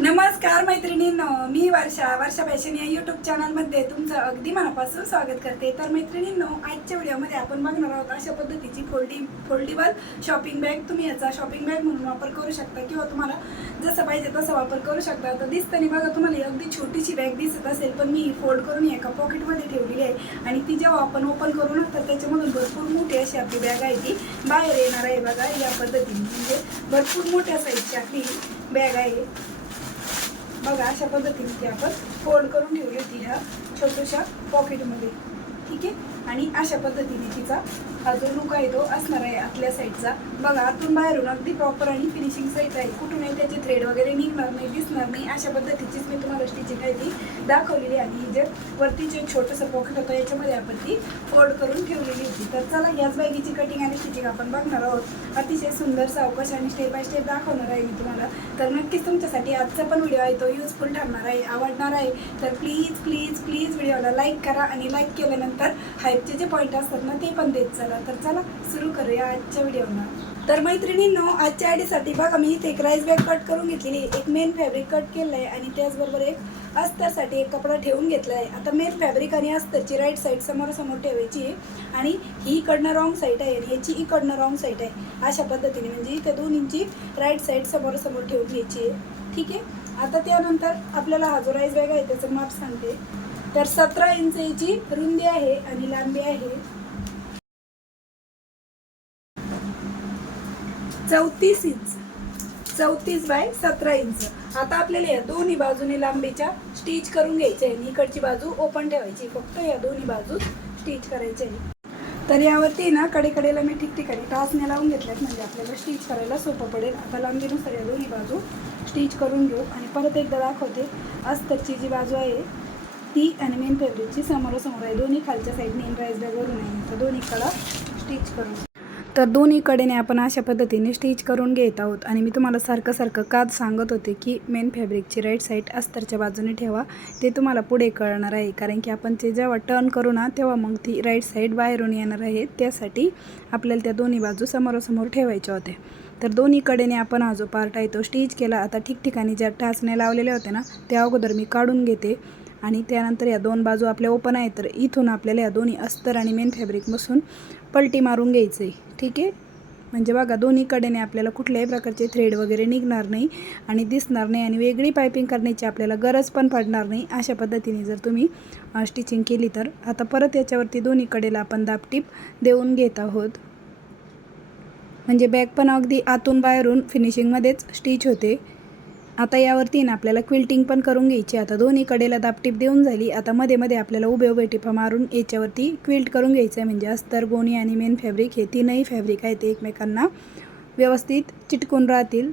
नमस्कार मैत्रिणींनो, मी वर्षा फॅशन या यूट्यूब चॅनलमध्ये तुमचं अगदी मनापासून स्वागत करते। तर मैत्रिणींनो, आजच्या व्हिडिओमध्ये आपण बघणार आहोत अशा पद्धतीची फोल्डेबल शॉपिंग बॅग। तुम्ही याचा शॉपिंग बॅग म्हणून वापर करू शकता किंवा तुम्हाला जसं पाहिजे तसं वापर करू शकता। तर दिसताना बघा तुम्हाला अगदी छोटीशी बॅग दिसत असेल, पण मी फोल्ड करून एका पॉकेटमध्ये ठेवलेली आहे आणि ती जेव्हा आपण ओपन करू ना तर त्याच्यामधून भरपूर मोठी अशी आपली बॅग आहे, ती बाहेर येणार आहे। बघा या पद्धतीने, म्हणजे भरपूर मोठ्या साईजची आपली बॅग आहे। बघा अशा पद्धतीने ती आपण फोल्ड करून ठेवली होती ह्या छोट्याशा पॉकेटमध्ये, ठीक आहे। आणि अशा पद्धतीने तिचा हा जो लुक आहे तो असणार आहे आतल्या साईडचा। बघा आतून बाहेरून अगदी प्रॉपर आणि फिनिशिंग साईड आहे, कुठूनही त्याचे थ्रेड वगैरे निघणार नाही, दिसणार नाही। अशा पद्धतीचीच मी तुम्हाला स्टिचिंग आहे ती दाखवलेली आहे। आणि जे वरती जे छोटंसं पॉकेट होतं याच्यामध्ये आपण ती फोल्ड करून ठेवलेली होती। तर चला याच बॅगीची कटिंग आणि स्टिचिंग आपण बघणार आहोत। अतिशय सुंदर सावकाश आणि स्टेप बाय स्टेप दाखवणार आहे मी तुम्हाला। तर नक्कीच तुमच्यासाठी आजचा पण व्हिडिओ आहे तो युजफुल ठरणार आहे, आवडणार आहे। तर प्लीज प्लीज प्लीज व्हिडिओला लाईक करा आणि लाईक केल्यानंतर हाईपचे जे पॉईंट असतात ना ते पण देत चला। तर चला सुरू करूया आजच्या व्हिडिओला। तर मैत्रिणींनो, आजच्या आयडीसाठी बघा मी इथे एक राईस बॅग कट करून घेतलेली, एक मेन फॅब्रिक कट केलं आहे आणि त्याचबरोबर एक अस्तरसाठी एक कपडा ठेवून घेतला आहे। आता मेन फॅब्रिक आणि अस्तरची राईट साईड समोरासमोर ठेवायची आहे आणि ही इकडनं रॉंग साईड आहे आणि याची इकडनं रॉंग साईड आहे। अशा पद्धतीने म्हणजे त्या दोन्हींची राईट साईड समोरासमोर ठेवून घ्यायची आहे, ठीक आहे। आता त्यानंतर आपल्याला हा जो राईस बॅग आहे त्याचं माप सांगते। तर 17 इंच याची रुंदी आहे आणि लांबी आहे 34 इंच, 34 बाय 17 इंच। आता आपल्याला या दोन्ही बाजूने लांबीच्या स्टिच करून घ्यायचे आहे। इकडची बाजू ओपन ठेवायची, फक्त या दोन्ही बाजू स्टिच करायचे आहे। तर यावरती ना कडेकडेला मी ठिकठिकाणी टाचण्या लावून घेतल्यात, म्हणजे आपल्याला स्टिच करायला सोपं पडेल। आता लांबीनुसार या दोन्ही बाजू स्टिच करून घेऊ आणि परत एकदा दाखवते। अस्तरची जी बाजू आहे ती आणि मेन फॅब्रिकची समोरासमोर आहे, दोन्ही खालच्या साईडने राईस बॅगवरून आहे। तर दोन्हीकडे स्टिच करून, तर दोन्ही कडेने आपण अशा पद्धतीने स्टिच करून घेत आहोत। आणि मी तुम्हाला सारखं काच सांगत होते की मेन फॅब्रिकची राईट साईड अस्तरच्या बाजूने ठेवा, ते तुम्हाला पुढे कळणार आहे। कारण की आपण ते जेव्हा टर्न करू ना तेव्हा मग ती राईट साईड बाहेरून येणार आहे, त्यासाठी आपल्याला त्या दोन्ही बाजू समोरासमोर ठेवायच्या होत्या। तर दोन्ही कडेने आपण हा जो पार्ट आहे तो स्टिच केला। आता ठिकठिकाणी ज्या टाचण्या लावलेल्या होत्या ना त्या अगोदर मी काढून घेते आणि त्यानंतर या दोन बाजू आपल्या ओपन आहे, तर इथून आपल्याला या दोन्ही अस्तर आणि मेन फॅब्रिकपासून पलटी मारून घ्यायचं आहे, ठीक आहे। म्हणजे बघा दोन्ही कडेने आपल्याला कुठल्याही प्रकारचे थ्रेड वगैरे निघणार नाही आणि दिसणार नाही आणि वेगळी पायपिंग करण्याची आपल्याला गरज पण पडणार नाही। अशा पद्धतीने जर तुम्ही स्टिचिंग केली तर। आता परत याच्यावरती दोन्ही कडेला आपण दाबटीप देऊन घेत आहोत, म्हणजे बॅग पण अगदी आतून बाहेरून फिनिशिंगमध्येच स्टिच होते। आता यावरती ना आपल्याला क्विल्टिंग पण करून घ्यायची। आता दोन्ही कडेला दाबटीप देऊन झाली, आता मध्ये मध्ये आपल्याला उभे टिपा मारून याच्यावरती क्विल्ट करून घ्यायचं आहे। म्हणजे अस्तर, गोणी आणि मेन फॅब्रिक हे तीनही फॅब्रिक आहे ते एकमेकांना व्यवस्थित चिटकून राहतील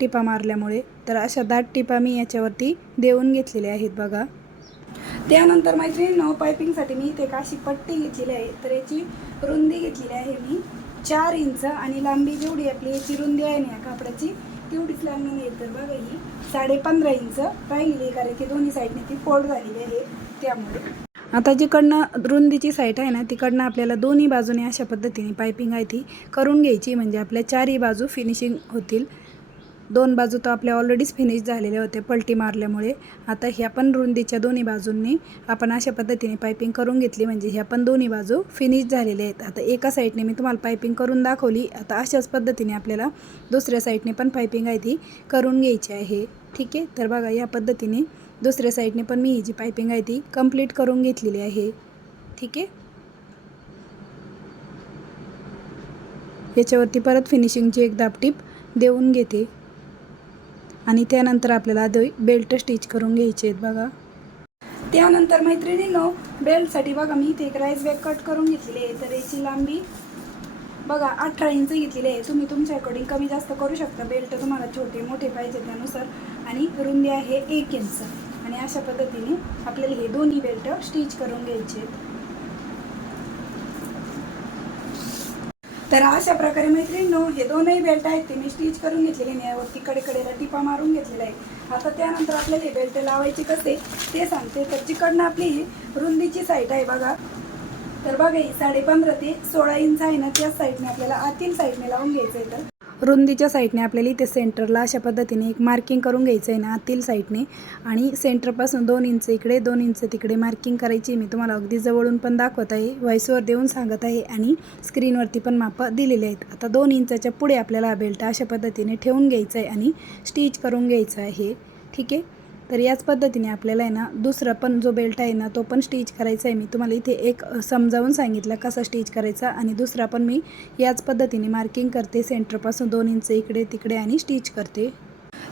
टिपा मारल्यामुळे। तर अशा दाट टिपा मी याच्यावरती देऊन घेतलेल्या आहेत बघा। त्यानंतर मैत्रिणींनो, पायपिंगसाठी मी इथे एक अशी पट्टी घेतलेली आहे। तर याची रुंदी घेतलेली आहे मी 4 इंच आणि लांबी जेवढी आपली याची रुंदी आहे ना या कापडाची तेवढीच लांबी नाही। तर बघा ही 15.5 इंच राहिलेली आहे, कारण की दोन्ही साईडने ती फोल्ड झालेली आहे त्यामुळे। आता जिकडनं रुंदीची साईड आहे ना तिकडनं आपल्याला दोन्ही बाजूने अशा पद्धतीने पायपिंग आहे ती करून घ्यायची, म्हणजे आपल्या चारही बाजू फिनिशिंग होतील। दोन बाजू तर आपल्या ऑलरेडीच फिनिश झालेल्या होत्या पलटी मारल्यामुळे। आता ह्या पण रुंदीच्या दोन्ही बाजूंनी आपण अशा पद्धतीने पायपिंग करून घेतली, म्हणजे ह्या पण दोन्ही बाजू फिनिश झालेल्या आहेत। आता एका साईडने मी तुम्हाला पायपिंग करून दाखवली, आता अशाच पद्धतीने आपल्याला दुसऱ्या साईडने पण पायपिंग आहे ती करून घ्यायची आहे, ठीक आहे। तर बघा या पद्धतीने दुसऱ्या साईडने पण मी ही जी पायपिंग आहे ती कंप्लीट करून घेतलेली आहे, ठीक आहे। याच्यावरती परत फिनिशिंगची एक दाबटीप देऊन घेते आणि त्यानंतर आपल्याला आधी बेल्ट स्टिच करून घ्यायचे आहेत बघा। त्यानंतर मैत्रिणींनो, बेल्टसाठी बघा मी इथे एक राईस बॅग कट करून घेतलेली आहे। तर याची लांबी बघा 18 इंच घेतलेली आहे। तुम्ही तुमच्या अकॉर्डिंग कमी जास्त करू शकता, बेल्ट तुम्हाला छोटे मोठे पाहिजे त्यानुसार। आणि रुंदी आहे 1 इंच आणि अशा पद्धतीने आपल्याला हे दोन्ही बेल्ट स्टिच करून घ्यायचे आहेत। तर अशा प्रकारे मैत्रिणींनो हे दोनही बेल्ट आहेत ते मी स्टिच करून घेतलेले आणि यावरती कडेकडेला टिपा मारून घेतलेला आहे। आता त्यानंतर आपल्याला हे बेल्ट लावायचे कसे ते सांगते। तर जिकडनं आपली रुंदीची साईड आहे बघा, तर बघा ही 15.5 ते 16 इंच आहे ना, त्याच साईडने आपल्याला आतील साईडने लावून घ्यायचं आहे। तर रुंदीच्या साईडने आपल्याला इथे सेंटरला अशा पद्धतीने एक मार्किंग करून घ्यायचं आहे ना आतील साईडने, आणि सेंटरपासून 2 इंच इकडे 2 इंच तिकडे मार्किंग करायची. मी तुम्हाला अगदी जवळून पण दाखवत आहे, व्हॉईसवर देऊन सांगत आहे आणि स्क्रीनवरती पण मापं दिलेले आहेत. आता 2 इंचाच्या पुढे आपल्याला हा बेल्ट अशा पद्धतीने ठेवून घ्यायचा आहे आणि स्टिच करून घ्यायचा आहे. ठीक आहे, तर याच पद्धतीने आपल्याला आहे ना दुसरा पण जो बेल्ट आहे ना तो पण स्टिच करायचा आहे. मी तुम्हाला इथे एक समजावून सांगितलं कसा स्टिच करायचा, आणि दुसरा पण मी याच पद्धतीने मार्किंग करते, सेंटरपासून 2 इंच इकडे तिकडे आणि स्टिच करते.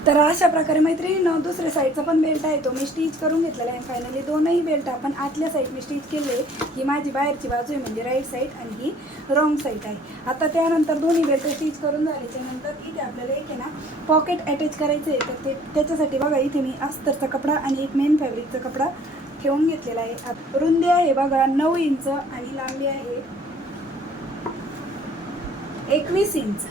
तर अशा प्रकारे मैत्रिणींनो दुसऱ्या साईडचा पण बेल्ट आहे तो मी स्टिच करून घेतलेला आहे. फायनली दोनही बेल्ट आपण आतल्या साईडने स्टिच केले. ही माझी बाहेरची बाजू आहे म्हणजे राईट साईड, आणि ही रॉंग साईड आहे. आता त्यानंतर दोन्ही बेल्ट स्टिच करून झाल्याच्या नंतर इथे आपल्याला एक आहे ना पॉकेट अटॅच करायचं आहे. तर त्याच्यासाठी बघा इथे मी अस्तरचा कपडा आणि एक मेन फॅब्रिकचा कपडा ठेवून घेतलेला आहे. रुंदी आहे बघा 9 इंच आणि लांबी आहे 21 इंच.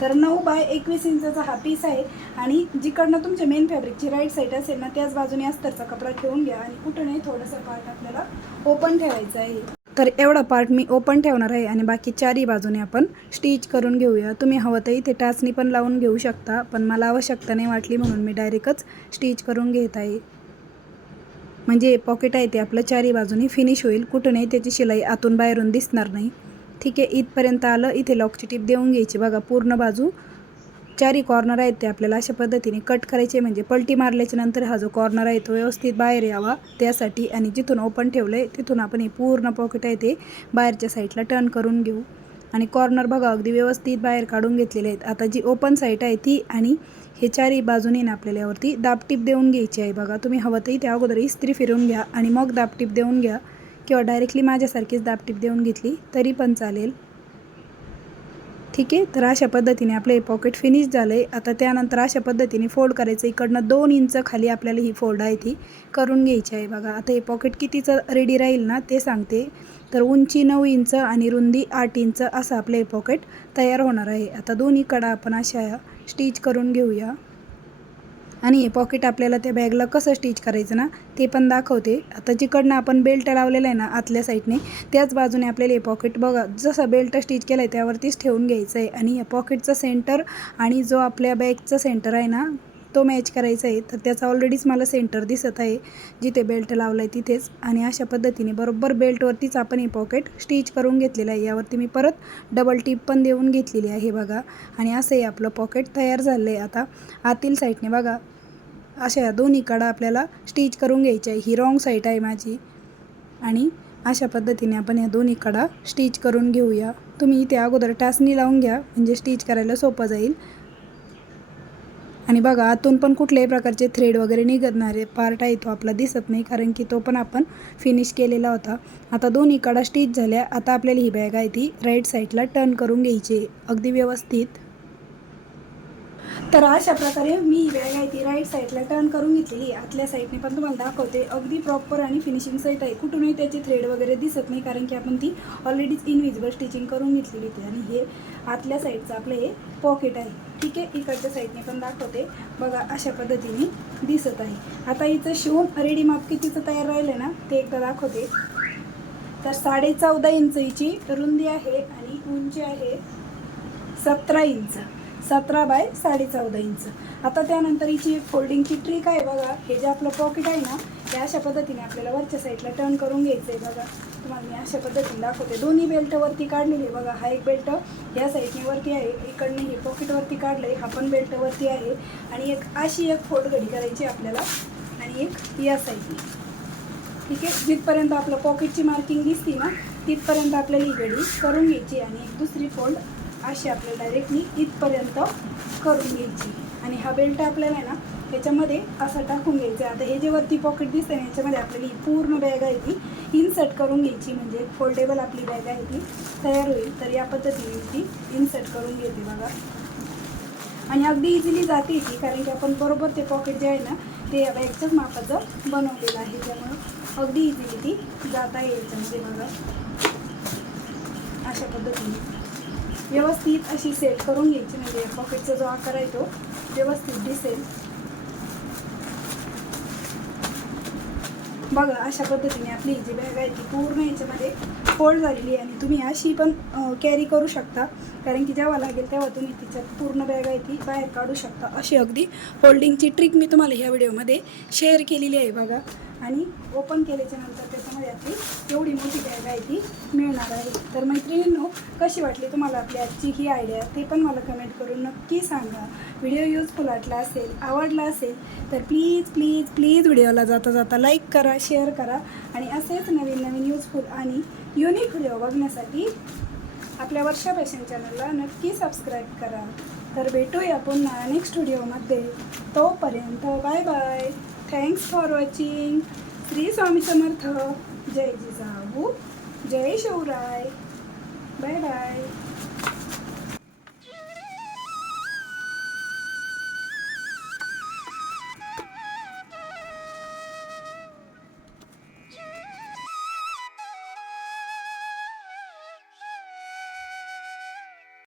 तर 9 बाय 21 इंचाचा हा पीस आहे, आणि जिकडनं तुमच्या मेन फॅब्रिकची राईट साईड असेल ना त्याच बाजूने अस्तरचा कपडा ठेवून घ्या, आणि कुठूनही थोडंसं पार्ट आपल्याला ओपन ठेवायचं आहे. तर एवढा पार्ट मी ओपन ठेवणार आहे आणि बाकी चारही बाजूने आपण स्टिच करून घेऊया. तुम्ही हवं तर इथे टाचणी पण लावून घेऊ शकता, पण मला आवश्यकता नाही वाटली म्हणून मी डायरेक्टच स्टिच करून घेत आहे. म्हणजे पॉकेट आहे ते आपलं चारही बाजूने फिनिश होईल, कुठूनही त्याची शिलाई आतून बाहेरून दिसणार नाही. ठीक आहे, इथपर्यंत आलं. इथे लॉकची टीप देऊन घ्यायची बघा. पूर्ण बाजू चारही कॉर्नर आहेत ते आपल्याला अशा पद्धतीने कट करायचे, म्हणजे पलटी मारल्याच्या नंतर हा जो कॉर्नर आहे तो व्यवस्थित बाहेर यावा त्यासाठी. आणि जिथून ओपन ठेवलं आहे तिथून आपण हे पूर्ण पॉकेट आहे ते बाहेरच्या साईडला टर्न करून घेऊ, आणि कॉर्नर बघा अगदी व्यवस्थित बाहेर काढून घेतलेले आहेत. आता जी ओपन साईड आहे ती आणि हे चारही बाजूने ना आपल्याला यावरती दाबटीप देऊन घ्यायची आहे बघा. तुम्ही हवं तर इथे अगोदर इस्त्री फिरवून घ्या आणि मग दाबटीप देऊन घ्या, किंवा डायरेक्टली माझ्यासारखीच दाबटीप देऊन घेतली तरी पण चालेल. ठीक आहे, तर अशा पद्धतीने आपलं हे पॉकेट फिनिश झालं आहे. आता त्यानंतर अशा पद्धतीने फोल्ड करायचं. इकडनं 2 इंच खाली आपल्याला ही फोल्ड आहे ती करून घ्यायची आहे बघा. आता हे पॉकेट कितीचं रेडी राहील ना ते सांगते. तर उंची 9 इंच आणि रुंदी 8 इंच असं आपलं हे पॉकेट तयार होणार आहे. आता दोन्ही कडा आपण अशा स्टिच करून घेऊया, आणि हे पॉकेट आपल्याला त्या बॅगला कसं स्टिच करायचं ना ते पण दाखवते. आता जिकडनं आपण बेल्ट लावलेला आहे ना आतल्या साईडने त्याच बाजूने आपल्याला हे पॉकेट बघा जसं बेल्ट स्टिच केलं आहे त्यावरतीच ठेवून घ्यायचं आहे, आणि या पॉकेटचं सेंटर आणि जो आपल्या बॅगचं सेंटर आहे ना तो मॅच करायचा आहे. तर त्याचा ऑलरेडीच मला सेंटर दिसत आहे जिथे बेल्ट लावला आहे तिथेच, आणि अशा पद्धतीने बरोबर बेल्टवरतीच आपण हे पॉकेट स्टिच करून घेतलेलं आहे. यावरती मी परत डबल टिप पण देऊन घेतलेली आहे बघा, आणि असं हे आपलं पॉकेट तयार झालं आहे. आता आतील साईडने बघा अशा या दोन्ही कडा आपल्याला स्टिच करून घ्यायच्या आहे. ही रॉंग साईड आहे माझी, आणि अशा पद्धतीने आपण या दोन्ही कडा स्टिच करून घेऊया. तुम्ही इथे अगोदर टाचणी लावून घ्या म्हणजे स्टिच करायला सोपं जाईल. आणि बघा आतून पण कुठल्याही प्रकारचे थ्रेड वगैरे निघणारे पार्ट आहे तो आपला दिसत नाही, कारण की तो पण आपण फिनिश केलेला होता. आता दोन्ही कडा स्टिच झाल्या. आता आपल्याला ही बॅग आहे ती राईट साईडला टर्न करून घ्यायची अगदी व्यवस्थित. तर अशा प्रकारे मी ही बॅग आहे ती राईट साईडला टर्न करून घेतलेली. आतल्या साईडने पण तुम्हाला दाखवते अगदी प्रॉपर आणि फिनिशिंग साईड आहे. कुठूनही त्याचे थ्रेड वगैरे दिसत नाही, कारण की आपण ती ऑलरेडीच इनविजिबल स्टिचिंग करून घेतलेली होती. आणि हे आतल्या साईडचं आपलं हे पॉकेट आहे. ठीक आहे, इकडच्या साईडने पण दाखवते बघा अशा पद्धतीने दिसत आहे. आता हिचं शिवून रेडी माप कितीचं तयार राहिलं ना ते एकदा दाखवते. तर 14.5 इंच हिची रुंदी आहे आणि उंची आहे 17 इंच, 17 बाय 14.5 इंच. आता त्यानंतर हिची एक फोल्डिंगची ट्रिक आहे बघा. हे जे आपलं पॉकेट आहे ना हे अशा पद्धतीने आपल्याला वरच्या साईडला टर्न करून घ्यायचं आहे बघा. तुम्हाला मी अशा पद्धतीने दाखवते. दोन्ही बेल्ट वरती काढलेले बघा. हा एक बेल्ट या साईडने वरती आहे, इकडनं हे पॉकेट वरती काढलं आहे, हा पण बेल्ट वरती आहे, आणि एक अशी एक फोल्ड घडी करायची आपल्याला, आणि एक या साईडने. ठीक आहे, जिथपर्यंत आपलं पॉकेटची मार्किंग दिसती ना तिथपर्यंत आपल्याला ही घडी करून घ्यायची, आणि एक दुसरी फोल्ड अशी आपल्याला डायरेक्टली इथपर्यंत करून घ्यायची. आणि हा बेल्ट आपल्याला आहे ना त्याच्यामध्ये असं टाकून घ्यायचं. आता हे जे वरती पॉकेट दिसतं ना याच्यामध्ये आपल्याला ही पूर्ण बॅग आहे ती इन्सर्ट करून घ्यायची, म्हणजे फोल्डेबल आपली बॅग आहे ती तयार होईल. तर या पद्धतीने ती इन्सर्ट करून घेते बघा, आणि अगदी इझिली जाते ती, कारण की आपण बरोबर ते पॉकेट जे आहे ना ते या बॅगच्याच मापाचं बनवलेलं आहे, त्यामुळं अगदी इझिली ती जाता येईल याच्यामध्ये बघा. अशा पद्धतीने व्यवस्थित अशी सेट करून घ्यायची, म्हणजे पॉकेटचा जो आकार आहे तो व्यवस्थित दिसेल. बघा अशा पद्धतीने आपली जी बॅग आहे ती पूर्ण याच्यामध्ये फोल्ड झालेली आहे आणि तुम्ही अशी पण कॅरी करू शकता, कारण की जेव्हा लागेल तेव्हा तुम्ही तिच्यात पूर्ण बॅग आहे ती बाहेर काढू शकता. अशी अगदी फोल्डिंगची ट्रिक मी तुम्हाला ह्या व्हिडिओमध्ये शेअर केलेली आहे बघा. आणि ओपन केल्याच्या नंतर त्याच्यामध्ये आपली एवढी मोठी बॅग आहे ती मिळणार आहे. तर मैत्रिणींनो, कशी वाटली तुम्हाला आपली आजची ही आयडिया ते पण मला कमेंट करून नक्की सांगा. व्हिडिओ युजफुल वाटला असेल, आवडला असेल तर प्लीज प्लीज प्लीज व्हिडिओला जाता जाता लाईक करा, शेअर करा आणि असेच नवीन नवीन युजफुल आणि युनिक व्हिडिओ बघण्यासाठी आपल्या वर्षा फॅशन चॅनलला नक्की सबस्क्राईब करा. तर भेटूया पुन्हा नेक्स्ट व्हिडिओमध्ये. तोपर्यंत bye bye. Thanks for watching. Shri Swami Samarth. जय जिजाऊ, जय शिवराय. Bye bye.